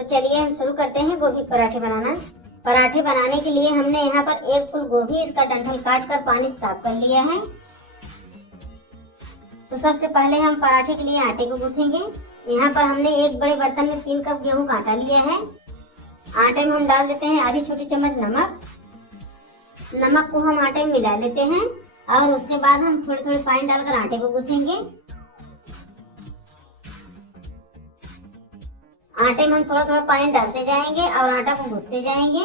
तो चलिए हम शुरू करते हैं गोभी पराठे बनाना। पराठे बनाने के लिए हमने यहाँ पर एक फूल गोभी इसका डंठल काट कर पानी से साफ कर लिया है। तो सबसे पहले हम पराठे के लिए आटे को गूंथेंगे। यहाँ पर हमने एक बड़े बर्तन में 3 कप गेहूं का आटा लिया है। आटे में हम डाल देते हैं आधी छोटी चम्मच नमक। नमक को हम आटे में मिला लेते हैं और उसके बाद हम थोड़े थोड़े पानी डालकर आटे को गूंथेंगे। आटे में हम थोड़ा थोड़ा पानी डालते जाएंगे और आटा को गूंथते जाएंगे।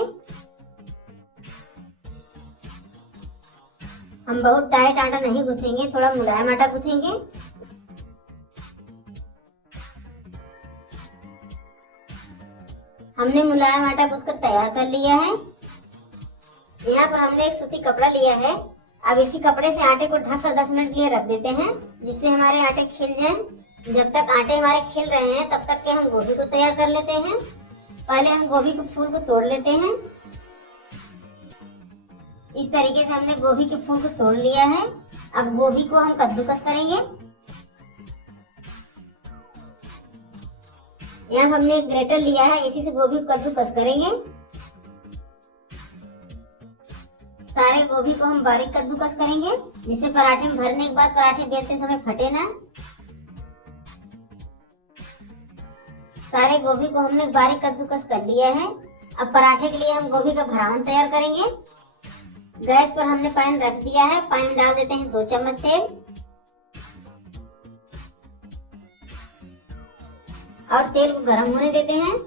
हम बहुत टाइट आटा नहीं गूंथेंगे, थोड़ा मुलायम आटा गूंथेंगे। हमने मुलायम आटा गूंथकर तैयार कर लिया है। यहाँ पर हमने एक सूती कपड़ा लिया है। अब इसी कपड़े से आटे को ढककर 10 मिनट के लिए रख देते हैं, जिससे हमारे आटे खिल जाएं। जब तक आटे हमारे खिल रहे हैं तब तक के हम गोभी को तैयार कर लेते हैं। पहले हम गोभी के फूल को तोड़ लेते हैं। इस तरीके से हमने गोभी के फूल को तोड़ लिया है। अब गोभी को हम कद्दूकस करेंगे। यहाँ हमने एक ग्रेटर लिया है, इसी से गोभी को कद्दूकस करेंगे। सारे गोभी को हम बारीक कद्दूकस करेंगे, जिससे पराठे में भरने के बाद पराठे बेलते समय फटे ना। सारे गोभी को हमने बारीक कद्दूकस कर लिया है। अब पराठे के लिए हम गोभी का भरावन तैयार करेंगे। गैस पर हमने पैन रख दिया है। पैन में डाल देते हैं 2 चम्मच तेल और तेल को गर्म होने देते हैं।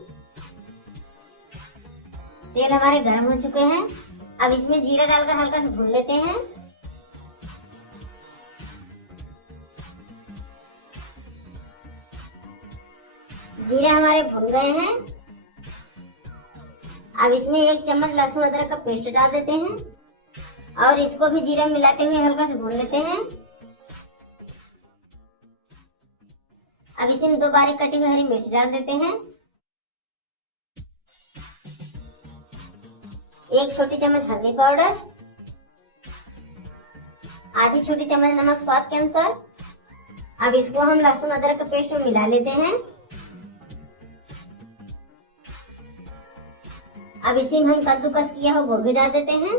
तेल हमारे गर्म हो चुके हैं। अब इसमें जीरा डालकर हल्का से भून लेते हैं। जीरा हमारे भून गए हैं। अब इसमें 1 चम्मच लहसुन अदरक का पेस्ट डाल देते हैं और इसको भी जीरा मिलाते हुए हल्का से भून लेते हैं। अब इसमें 2 बारीक कटी हुई हरी मिर्च डाल देते हैं। 1 छोटी चम्मच हल्दी पाउडर, आधी छोटी चम्मच नमक स्वाद के अनुसार। अब इसको हम लहसुन अदरक के पेस्ट में मिला लेते हैं। अब इसी में हम कद्दूकस किया हुआ गोभी डाल देते हैं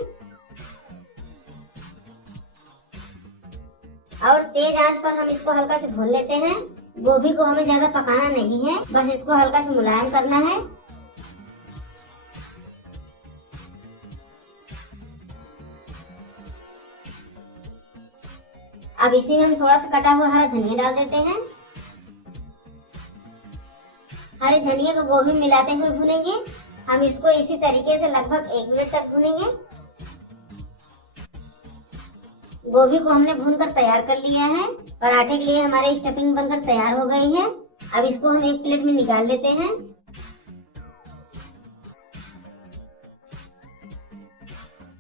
और तेज आंच पर हम इसको हल्का से भून लेते हैं। गोभी को हमें ज्यादा पकाना नहीं है, बस इसको हल्का से मुलायम करना है। अब इसी में हम थोड़ा सा कटा हुआ हरा धनिया डाल देते हैं। हरे धनिया को गोभी में मिलाते हुए भूनेंगे। हम इसको इसी तरीके से लगभग 1 मिनट तक भूनेंगे। गोभी को हमने भूनकर तैयार कर लिया है। पराठे के लिए हमारी स्टफिंग बनकर तैयार हो गई है। अब इसको हम एक प्लेट में निकाल लेते हैं।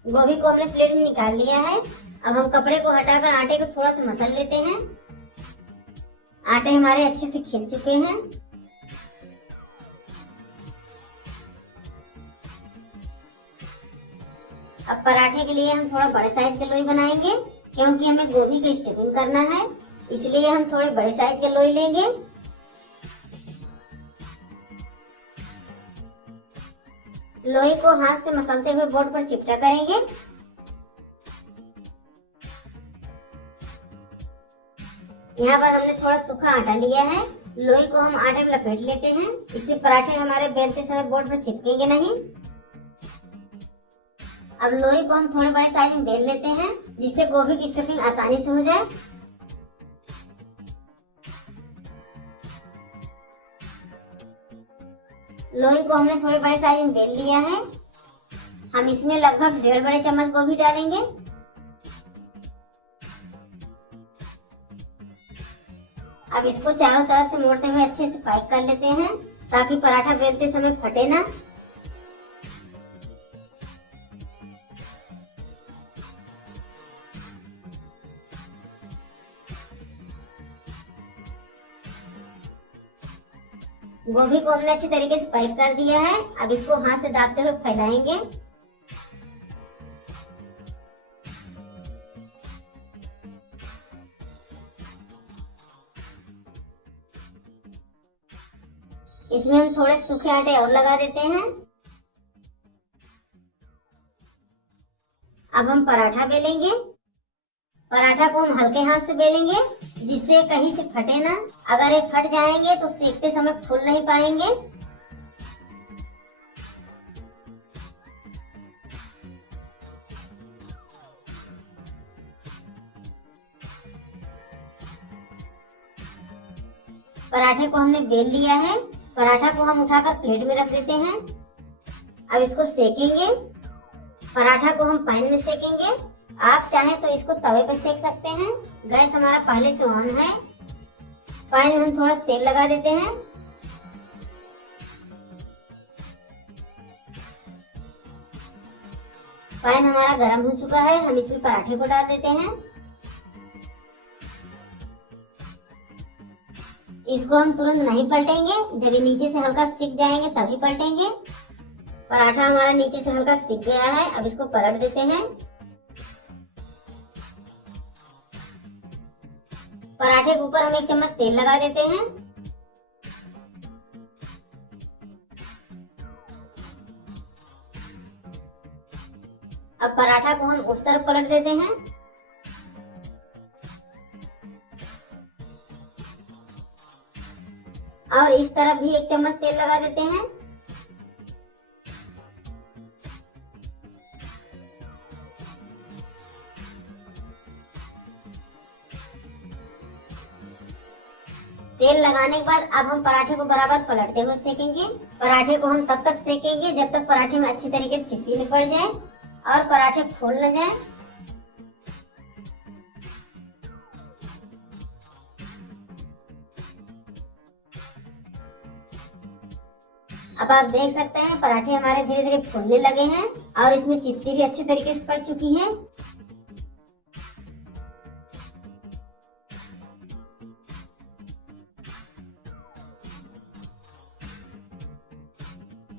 गोभी को हमने प्लेट में निकाल लिया है। अब हम कपड़े को हटाकर आटे को थोड़ा सा मसल लेते हैं। आटे हमारे अच्छे से खिल चुके हैं। अब पराठे के लिए हम थोड़ा बड़े साइज के लोई बनाएंगे, क्योंकि हमें गोभी की स्टफिंग करना है, इसलिए हम थोड़े बड़े साइज के लोई लेंगे। लोई को हाथ से मसलते हुए बोर्ड पर चिपटा करेंगे। यहाँ पर हमने थोड़ा सूखा आटा लिया है। लोई को हम आटे में लपेट लेते हैं, इससे पराठे हमारे बेलते समय बोर्ड पर चिपकेंगे नहीं। अब लोई को हम थोड़े बड़े साइज में बेल लेते हैं, जिससे गोभी की स्टफिंग आसानी से हो जाए। लोई को हमने थोड़े बड़े साइज में बेल लिया है। हम इसमें लगभग 1.5 बड़े चम्मच गोभी डालेंगे। अब इसको चारों तरफ से मोड़ते हुए अच्छे से पैक कर लेते हैं, ताकि पराठा बेलते समय फटे ना। गोभी को हमने अच्छी तरीके से पैक कर दिया है। अब इसको हाथ से दाबते हुए फैलाएंगे। इस इसमें हम थोड़े सूखे आटे और लगा देते हैं। अब हम पराठा बेलेंगे। पराठा को हम हल्के हाथ से बेलेंगे जिससे कहीं से फटे ना। अगर ये फट जाएंगे तो सेकते समय फूल नहीं पाएंगे। पराठे को हमने बेल लिया है। पराठा को हम उठाकर प्लेट में रख देते हैं। अब इसको सेकेंगे। पराठा को हम पैन में सेकेंगे। आप चाहें तो इसको तवे पर सेक सकते हैं। गैस हमारा पहले से ऑन है। पैन में हम थोड़ा तेल लगा देते हैं। पैन हमारा गर्म हो चुका है। हम इसमें पराठे को डाल देते हैं। इसको हम तुरंत नहीं पलटेंगे, जब ये नीचे से हल्का सिक जाएंगे तभी पलटेंगे। पराठा हमारा नीचे से हल्का सिक गया है। अब इसको पलट देते हैं। पराठे के ऊपर हम 1 चम्मच तेल लगा देते हैं। अब पराठा को हम उस तरफ पलट देते हैं। और इस तरफ भी 1 चम्मच तेल लगा देते हैं। तेल लगाने के बाद अब हम पराठे को बराबर पलटते हुए सेकेंगे। पराठे को हम तब तक सेकेंगे जब तक पराठे में अच्छी तरीके से चिपकी न पड़ जाए और पराठे फूल न जाए। अब आप देख सकते हैं पराठे हमारे धीरे धीरे फूलने लगे हैं और इसमें चिपकी भी अच्छी तरीके से पड़ चुकी है।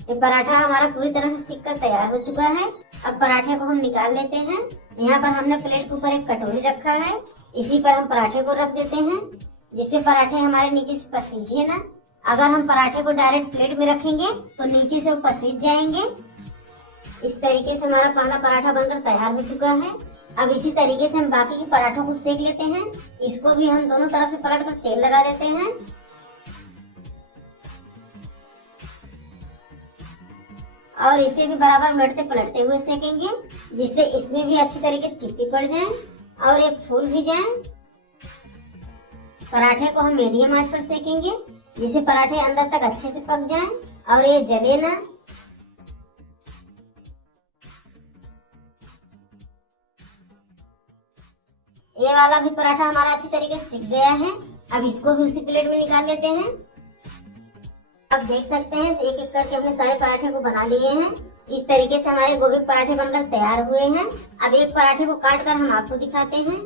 ये पराठा हमारा पूरी तरह से सिक कर तैयार हो चुका है। अब पराठे को हम निकाल लेते हैं। यहाँ पर हमने प्लेट के ऊपर एक कटोरी रखा है। इसी पर हम पराठे को रख देते हैं जिससे पराठे हमारे नीचे से पसीजे ना। अगर हम पराठे को डायरेक्ट प्लेट में रखेंगे तो नीचे से वो पसीज जाएंगे। इस तरीके से हमारा पहला पराठा बनकर तैयार हो चुका है। अब इसी तरीके से हम बाकी के पराठों को सेक लेते हैं। इसको भी हम दोनों तरफ से पलट कर तेल लगा देते हैं। और इसे भी बराबर उलटते पलटते हुए सेकेंगे जिससे इसमें भी अच्छी तरीके से चिपकी पड़ जाए और ये फूल भी जाए। पराठे को हम मीडियम आंच पर सेकेंगे जिससे पराठे अंदर तक अच्छे से पक जाएं और ये जले ना। ये वाला भी पराठा हमारा अच्छी तरीके से सिक गया है। अब इसको भी उसी प्लेट में निकाल लेते हैं। आप देख सकते हैं एक एक करके हमने सारे पराठे को बना लिए हैं। इस तरीके से हमारे गोभी पराठे बनकर तैयार हुए हैं। अब एक पराठे को काट कर हम आपको दिखाते हैं।